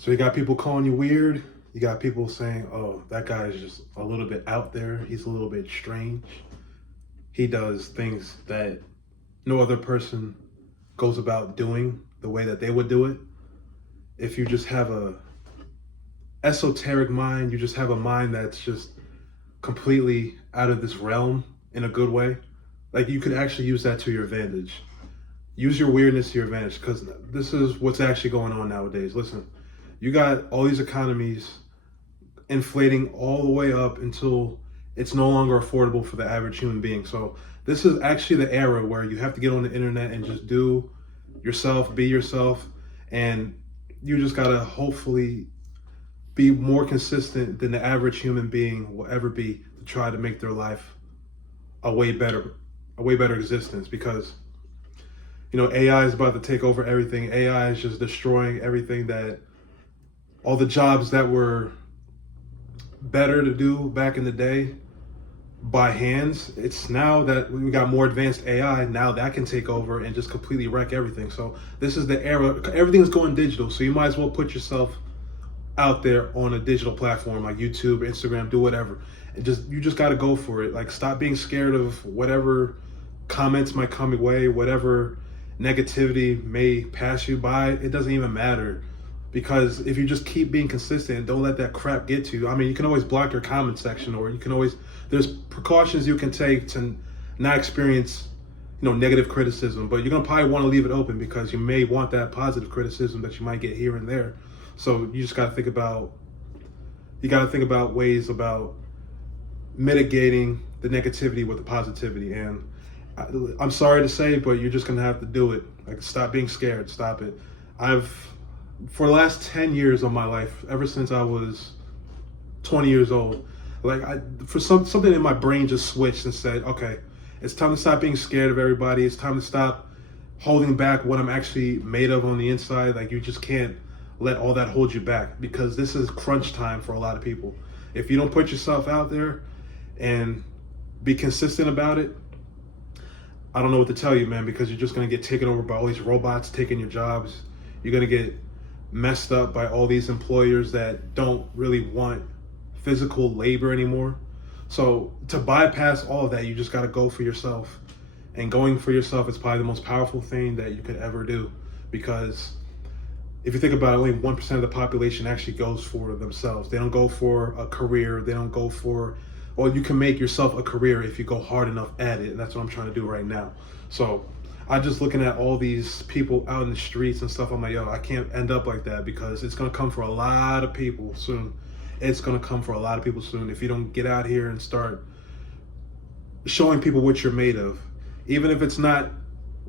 So you got people calling you weird. You got people saying, "Oh, that guy is just a little bit out there. He's a little bit strange. He does things that no other person goes about doing the way that they would do it." If you just have a esoteric mind, you just have a mind that's just completely out of this realm in a good way. Like you could actually use that to your advantage. Use your weirdness to your advantage because this is what's actually going on nowadays. Listen, you got all these economies inflating all the way up until it's no longer affordable for the average human being. So this is actually the era where you have to get on the internet and just do yourself, be yourself, and you just gotta hopefully be more consistent than the average human being will ever be to try to make their life a way better existence because AI is about to take over everything. AI is just destroying everything that all the jobs that were better to do back in the day by hands. It's now that we got more advanced AI, now that can take over and just completely wreck everything. So this is the era, everything's going digital. So you might as well put yourself out there on a digital platform like YouTube, Instagram, do whatever. And you just got to go for it. Like stop being scared of whatever comments might come your way, whatever negativity may pass you by. It doesn't even matter because if you just keep being consistent and don't let that crap get to you. I mean, you can always block your comment section, or you can always, there's precautions you can take to not experience negative criticism, but you're gonna probably want to leave it open because you may want that positive criticism that you might get here and there. So you just got to think about ways about mitigating the negativity with the positivity. And I'm sorry to say, but you're just gonna have to do it. Like, stop being scared. Stop it. For the last 10 years of my life, ever since I was 20 years old, like something in my brain just switched and said, okay, it's time to stop being scared of everybody. It's time to stop holding back what I'm actually made of on the inside. Like, you just can't let all that hold you back because this is crunch time for a lot of people. If you don't put yourself out there and be consistent about it, I don't know what to tell you, man, because you're just going to get taken over by all these robots taking your jobs. You're going to get messed up by all these employers that don't really want physical labor anymore. So to bypass all of that, you just got to go for yourself. And going for yourself is probably the most powerful thing that you could ever do, because if you think about it, only 1% of the population actually goes for themselves. They don't go for a career. They don't go for, well, you can make yourself a career if you go hard enough at it. And that's what I'm trying to do right now. So I'm just looking at all these people out in the streets and stuff. I'm like, yo, I can't end up like that because it's going to come for a lot of people soon. It's going to come for a lot of people soon if you don't get out here and start showing people what you're made of. Even if it's not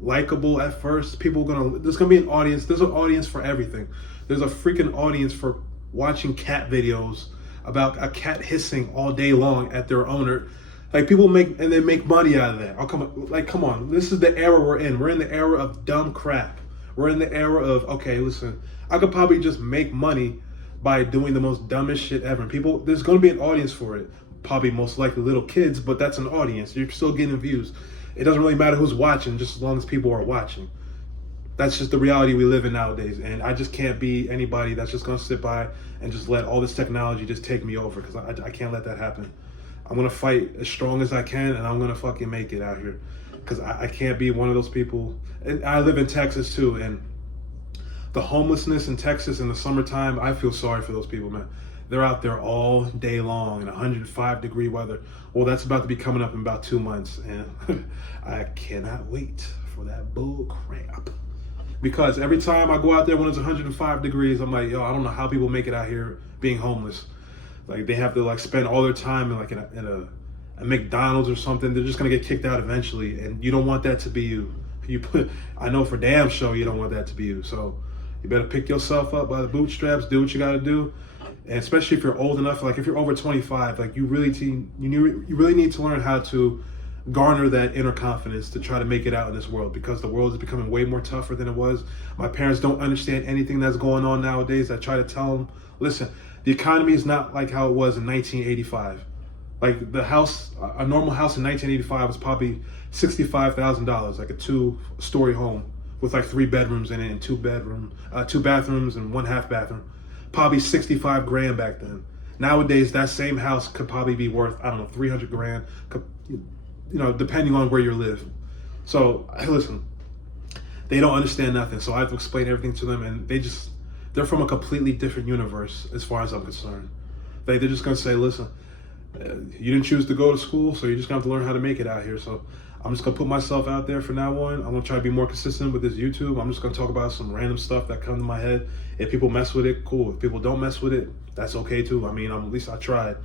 likable at first, there's gonna be an audience. There's an audience for everything. There's a freaking audience for watching cat videos about a cat hissing all day long at their owner. Like, people make money out of that. Oh, come on. This is the era we're in. We're in the era of dumb crap. We're in the era of, okay, listen, I could probably just make money by doing the most dumbest shit ever. And there's gonna be an audience for it. Probably most likely little kids, but that's an audience. You're still getting views. It doesn't really matter who's watching, just as long as people are watching. That's just the reality we live in nowadays. And I just can't be anybody that's just gonna sit by and just let all this technology just take me over, because I can't let that happen. I'm gonna fight as strong as I can, and I'm gonna fucking make it out here. Because I can't be one of those people. And I live in Texas too, and the homelessness in Texas in the summertime, I feel sorry for those people, man. They're out there all day long in 105-degree weather. Well, that's about to be coming up in about 2 months, and I cannot wait for that bull crap. Because every time I go out there when it's 105 degrees, I'm like, yo, I don't know how people make it out here being homeless. Like, they have to spend all their time in a McDonald's or something. They're just gonna get kicked out eventually, and you don't want that to be you. I know for damn sure you don't want that to be you. So you better pick yourself up by the bootstraps, do what you gotta do. And especially if you're old enough, like if you're over 25, like you really need to learn how to garner that inner confidence to try to make it out in this world, because the world is becoming way more tougher than it was. My parents don't understand anything that's going on nowadays. I try to tell them, listen, the economy is not like how it was in 1985. Like, a normal house in 1985 was probably $65,000, like a 2-story home with like 3 bedrooms in it and 2 bathrooms and 1 half bathroom. probably 65 grand back then. Nowadays, that same house could probably be worth, I don't know, 300 grand, depending on where you live. So, listen, they don't understand nothing. So I've explained everything to them, and they're from a completely different universe as far as I'm concerned. They're just gonna say, listen, you didn't choose to go to school, so you're just gonna have to learn how to make it out here. So I'm just gonna put myself out there for now on. I'm gonna try to be more consistent with this YouTube. I'm just gonna talk about some random stuff that come to my head. If people mess with it, cool. If people don't mess with it, that's okay too. I mean, at least I tried.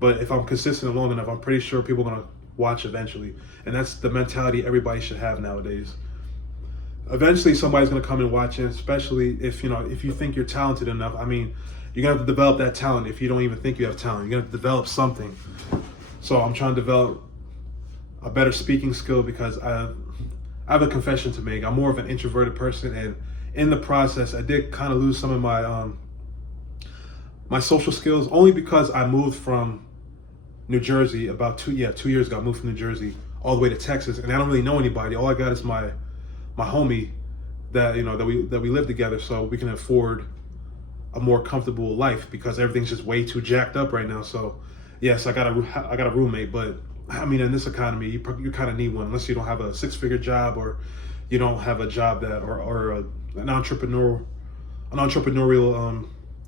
But if I'm consistent long enough, I'm pretty sure people are gonna watch eventually. And that's the mentality everybody should have nowadays. Eventually somebody's gonna come and watch it, especially if you think you're talented enough. I mean, you're gonna have to develop that talent if you don't even think you have talent. You're gonna have to develop something. So I'm trying to develop a better speaking skill because I have a confession to make. I'm more of an introverted person, and in the process, I did kind of lose some of my my social skills, only because I moved from New Jersey about 2 years ago. I moved from New Jersey all the way to Texas, and I don't really know anybody. All I got is my homie that we live together, so we can afford a more comfortable life because everything's just way too jacked up right now. So yes, I got a roommate, but I mean, in this economy, you kind of need one unless you don't have a 6-figure job, or you don't have a job that or an entrepreneurial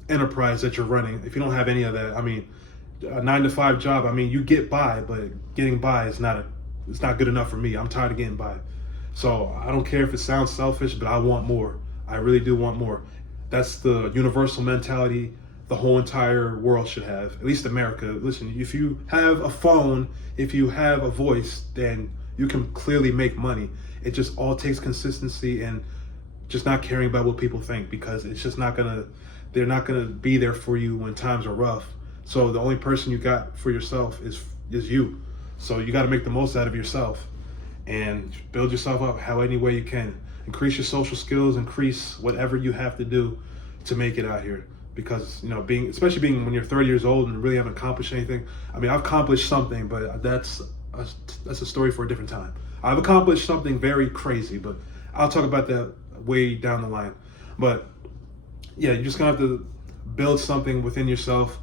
enterprise that you're running. If you don't have any of that, I mean, a 9-to-5 job, I mean, you get by, but getting by is it's not good enough for me. I'm tired of getting by. So I don't care if it sounds selfish, but I want more. I really do want more. That's the universal mentality the whole entire world should have, at least America. Listen, if you have a phone, if you have a voice, then you can clearly make money. It just all takes consistency and just not caring about what people think, because it's just they're not gonna be there for you when times are rough. So the only person you got for yourself is you. So you got to make the most out of yourself and build yourself up any way you can. Increase your social skills, increase whatever you have to do to make it out here. Because, especially being when you're 30 years old and really haven't accomplished anything. I mean, I've accomplished something, but that's a story for a different time. I've accomplished something very crazy, but I'll talk about that way down the line. But yeah, you're just gonna have to build something within yourself.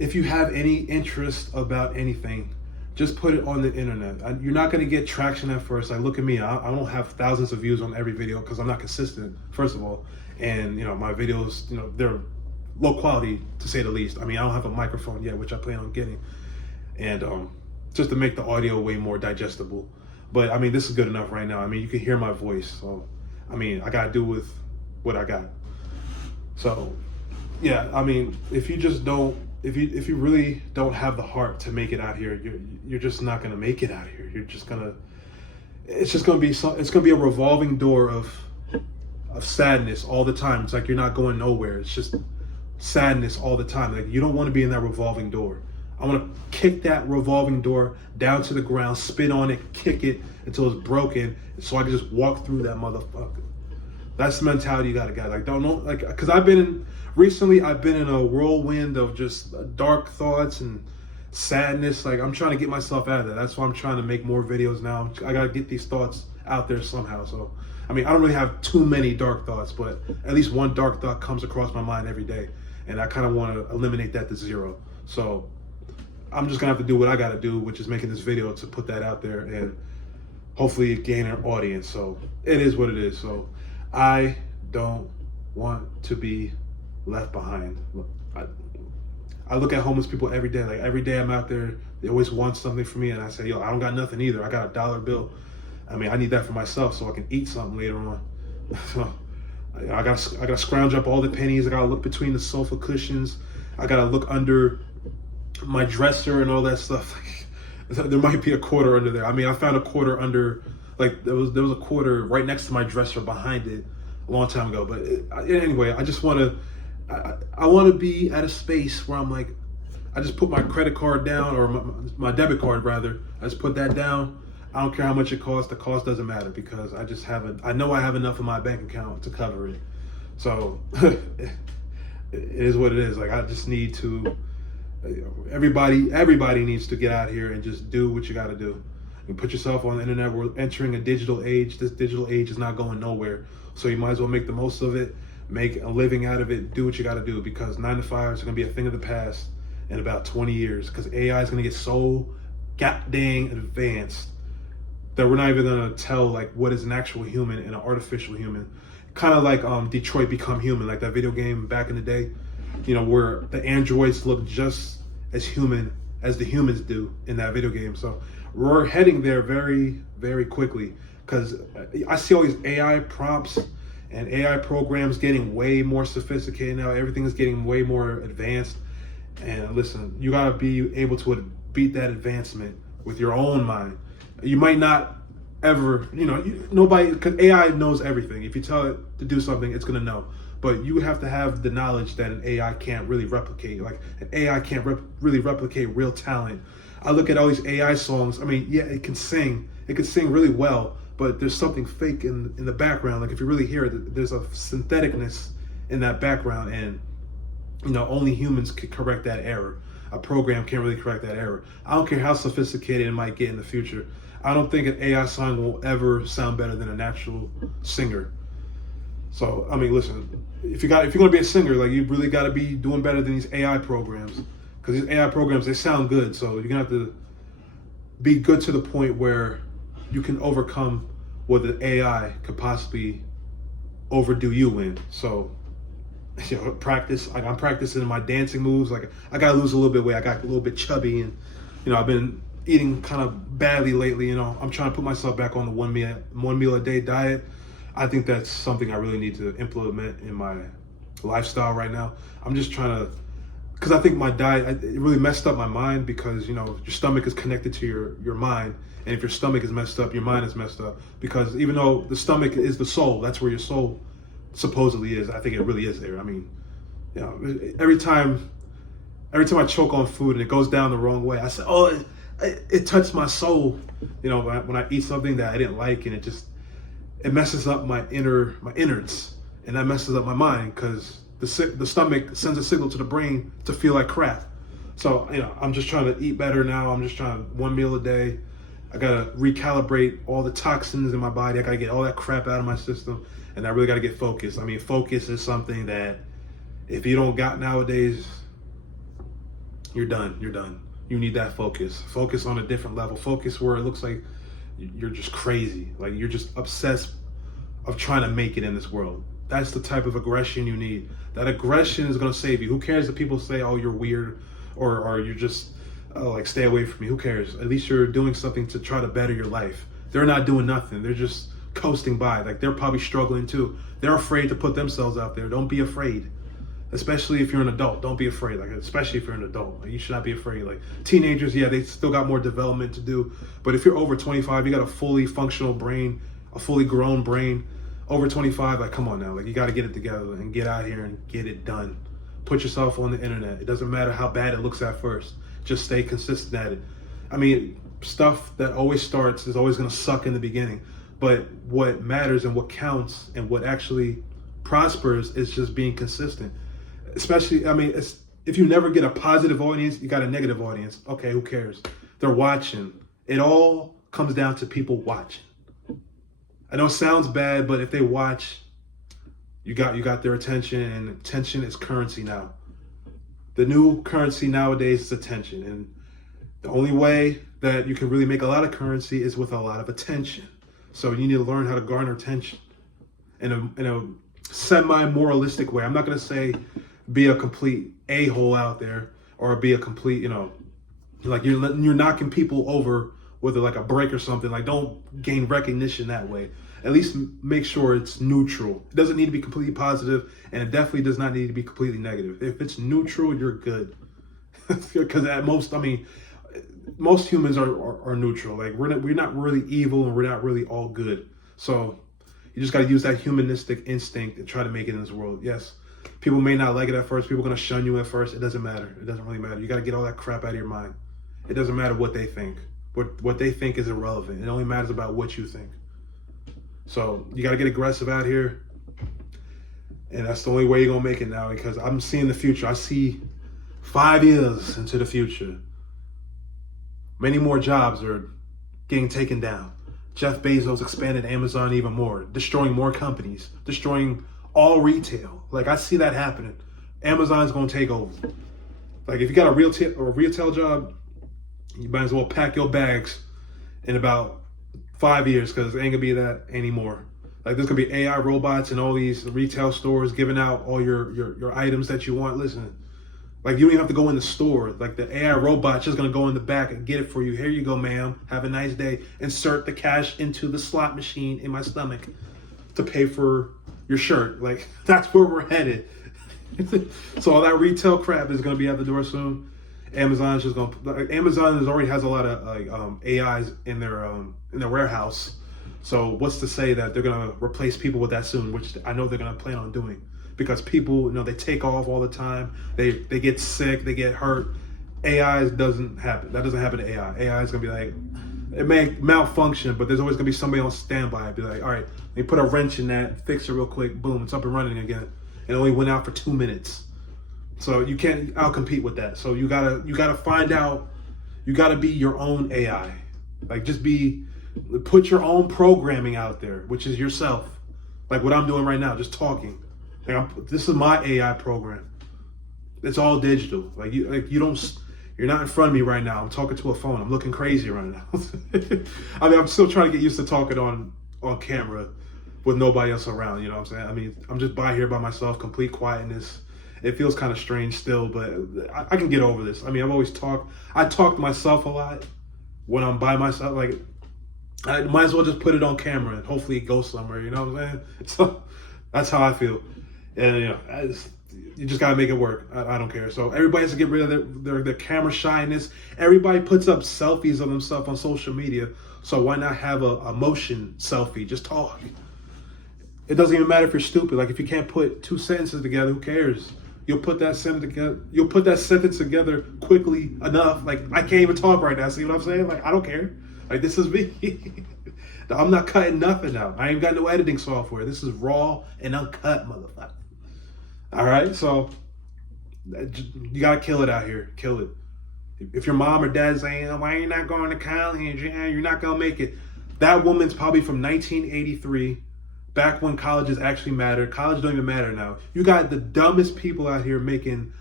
If you have any interest about anything, just put it on the internet. You're not going to get traction at first. Like, look at me. I don't have thousands of views on every video because I'm not consistent, first of all. And, my videos, they're low quality, to say the least. I mean, I don't have a microphone yet, which I plan on getting. And just to make the audio way more digestible. But, I mean, this is good enough right now. I mean, you can hear my voice. So, I mean, I got to do with what I got. So, yeah, I mean, if you really don't have the heart to make it out here, you're just not gonna make it out here. It's gonna be a revolving door of sadness all the time. It's like you're not going nowhere. It's just sadness all the time. Like, you don't want to be in that revolving door. I want to kick that revolving door down to the ground, spit on it, kick it until it's broken, so I can just walk through that motherfucker. That's the mentality you gotta get. Like, don't know, like, because recently I've been in a whirlwind of just dark thoughts and sadness. Like, I'm trying to get myself out of that. That's why I'm trying to make more videos now. I gotta get these thoughts out there somehow. So, I mean, I don't really have too many dark thoughts, but at least one dark thought comes across my mind every day, and I kind of want to eliminate that to zero. So I'm just gonna have to do what I gotta do, which is making this video to put that out there and hopefully gain an audience. So it is what it is. So I don't want to be left behind. I look at homeless people every day. Like, every day I'm out there, they always want something from me, and I say, yo, I don't got nothing either. I got a dollar bill. I mean, I need that for myself so I can eat something later on. So I gotta scrounge up all the pennies. I gotta look between the sofa cushions. I gotta look under my dresser and all that stuff. There might be a quarter under there. I mean, I found a quarter under, like, there was a quarter right next to my dresser behind it a long time ago. But anyway, I just want to, I want to be at a space where I'm like, I just put my credit card down, or my debit card rather. I just put that down. I don't care how much it costs. The cost doesn't matter, because I know I have enough in my bank account to cover it. So it is what it is. Like, I just need to, everybody needs to get out here and just do what you got to do. And put yourself on the internet. We're entering a digital age. This digital age is not going nowhere. So you might as well make the most of it. make a living out of it, do what you got to do, because 9 to 5s are going to be a thing of the past in about 20 years, because AI is going to get so goddamn advanced that we're not even going to tell like what is an actual human and an artificial human. Kind of like Detroit Become Human, like that video game back in the day, you know, where the androids look just as human as the humans do in that video game. So we're heading there very, very quickly, because I see all these AI prompts and AI programs getting way more sophisticated now. Everything is getting way more advanced. And listen, you gotta be able to beat that advancement with your own mind. You might not ever, you know, nobody, because AI knows everything. If you tell it to do something, it's gonna know. But you have to have the knowledge that an AI can't really replicate. Like an AI can't really replicate real talent. I look at all these AI songs. I mean, yeah, it can sing really well, but there's something fake in the background. Like if you really hear it, there's a syntheticness in that background, and you know, only humans can correct that error. A program can't really correct that error. I don't care how sophisticated it might get in the future. I don't think an AI song will ever sound better than a natural singer. So I mean, listen, if you're gonna be a singer, like you really got to be doing better than these AI programs, because these AI programs, they sound good. So you're gonna have to be good to the point where you can overcome what the AI could possibly overdo you in. So, you know, practice. Like I'm practicing my dancing moves. Like I gotta lose a little bit of weight. I got a little bit chubby, and you know, I've been eating kind of badly lately. You know, I'm trying to put myself back on the one meal a day diet. I think that's something I really need to implement in my lifestyle right now. I'm just trying to, because I think my diet, it really messed up my mind, because, you know, your stomach is connected to your mind. And if your stomach is messed up, your mind is messed up. Because even though the stomach is the soul, that's where your soul supposedly is. I think it really is there. I mean, you know, every time I choke on food and it goes down the wrong way, I say, oh, it touched my soul. You know, when I eat something that I didn't like, and it messes up my innards, and that messes up my mind, because the stomach sends a signal to the brain to feel like crap. So, you know, I'm just trying to eat better now. I'm just trying one meal a day. I gotta recalibrate all the toxins in my body. I gotta get all that crap out of my system, and I really gotta get focused. I mean, focus is something that if you don't got nowadays, you're done. You're done. You need that focus. Focus on a different level. Focus where it looks like you're just crazy. Like you're just obsessed of trying to make it in this world. That's the type of aggression you need. That aggression is going to save you. Who cares if people say, oh, you're weird, or you're just like, stay away from me. Who cares? At least you're doing something to try to better your life. They're not doing nothing. They're just coasting by. Like they're probably struggling too. They're afraid to put themselves out there. Don't be afraid. Especially if you're an adult, don't be afraid. Like, especially if you're an adult, like, you should not be afraid. Like teenagers, yeah, they still got more development to do. But if you're over 25, you got a fully functional brain, a fully grown brain. Over 25, like, come on now, like you got to get it together and get out here and get it done. Put yourself on the internet. It doesn't matter how bad it looks at first. Just stay consistent at it. I mean, stuff that always starts is always going to suck in the beginning. But what matters and what counts and what actually prospers is just being consistent. Especially, I mean, if you never get a positive audience, you got a negative audience. Okay, who cares? They're watching. It all comes down to people watching. I know it sounds bad, but if they watch, you got their attention, and attention is currency now. The new currency nowadays is attention, and the only way that you can really make a lot of currency is with a lot of attention. So you need to learn how to garner attention in a semi-moralistic way. I'm not going to say be a complete a-hole out there, or be a complete, you know, like you're knocking people over with like a break or something. Like, don't gain recognition that way. At least make sure it's neutral. It doesn't need to be completely positive, and it definitely does not need to be completely negative. If it's neutral, you're good. Because at most, I mean, most humans are neutral. Like we're not really evil, and we're not really all good. So you just got to use that humanistic instinct and try to make it in this world. Yes, people may not like it at first. People are going to shun you at first. It doesn't matter. It doesn't really matter. You got to get all that crap out of your mind. It doesn't matter what they think. What they think is irrelevant. It only matters about what you think. So you got to get aggressive out here. And that's the only way you're going to make it now, because I'm seeing the future. I see 5 years into the future. Many more jobs are getting taken down. Jeff Bezos expanded Amazon even more, destroying more companies, destroying all retail. Like I see that happening. Amazon's gonna take over. Like if you got a retail job, you might as well pack your bags in about 5 years because it ain't gonna be that anymore. Like there's gonna be AI robots in all these retail stores giving out all your items that you want. Listen, like you don't even have to go in the store. Like the AI robot's just gonna go in the back and get it for you. Here you go, ma'am. Have a nice day. Insert the cash into the slot machine in my stomach to pay for your shirt. Like that's where we're headed. So all that retail crap is gonna be at the door soon. Amazon's just gonna. Like, Amazon already has a lot of AIs in their warehouse. So what's to say that they're gonna replace people with that soon? Which I know they're gonna plan on doing because people, they take off all the time. They get sick. They get hurt. AI doesn't happen. That doesn't happen to AI. AI is gonna be like, it may malfunction, but there's always gonna be somebody on standby. Be like, all right, let me put a wrench in that, fix it real quick. Boom, it's up and running again. It only went out for 2 minutes. So you can't outcompete with that. So you gotta find out. You gotta be your own AI. Like put your own programming out there, which is yourself. Like what I'm doing right now, just talking. This is my AI program. It's all digital. You're not in front of me right now. I'm talking to a phone. I'm looking crazy right now. I mean, I'm still trying to get used to talking on camera with nobody else around. You know what I'm saying? I mean, I'm just here by myself, complete quietness. It feels kind of strange still, but I can get over this. I mean, I talk to myself a lot when I'm by myself. Like, I might as well just put it on camera and hopefully it goes somewhere, you know what I'm saying? So that's how I feel. And, you just got to make it work. I don't care. So everybody has to get rid of their camera shyness. Everybody puts up selfies of themselves on social media. So why not have a motion selfie? Just talk. It doesn't even matter if you're stupid. Like if you can't put 2 sentences together, who cares? You'll put that sentence together quickly enough. Like I can't even talk right now. See what I'm saying? Like I don't care. Like this is me. I'm not cutting nothing out. I ain't got no editing software. This is raw and uncut, motherfucker. All right, so you gotta kill it out here. Kill it. If your mom or dad's saying, "Why are you not going to college? You're not gonna make it." That woman's probably from 1983, back when colleges actually mattered. College don't even matter now. You got the dumbest people out here making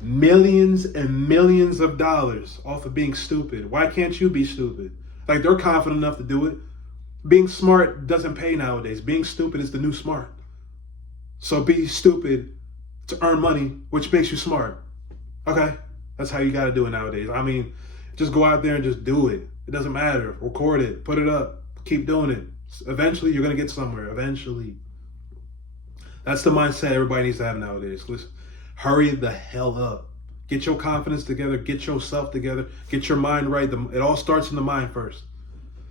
millions and millions of dollars off of being stupid. Why can't you be stupid? Like they're confident enough to do it. Being smart doesn't pay nowadays. Being stupid is the new smart. So be stupid to earn money, which makes you smart. Okay? That's how you got to do it nowadays. I mean, just go out there and just do it. It doesn't matter. Record it. Put it up. Keep doing it. Eventually, you're going to get somewhere. Eventually. That's the mindset everybody needs to have nowadays. Listen, hurry the hell up. Get your confidence together. Get yourself together. Get your mind right. It all starts in the mind first.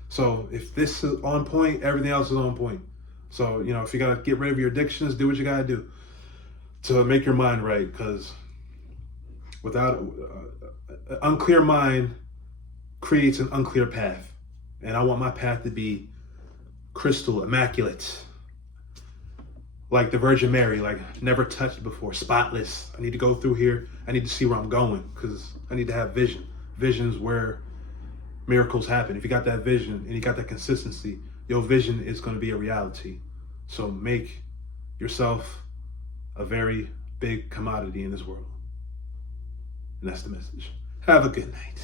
So if this is on point, everything else is on point. So, if you got to get rid of your addictions, do what you got to do to make your mind right. Because without an unclear mind creates an unclear path. And I want my path to be crystal, immaculate. Like the Virgin Mary, like never touched before, spotless. I need to go through here. I need to see where I'm going because I need to have vision. Vision's where miracles happen. If you got that vision and you got that consistency, your vision is going to be a reality. So make yourself a very big commodity in this world. And that's the message. Have a good night.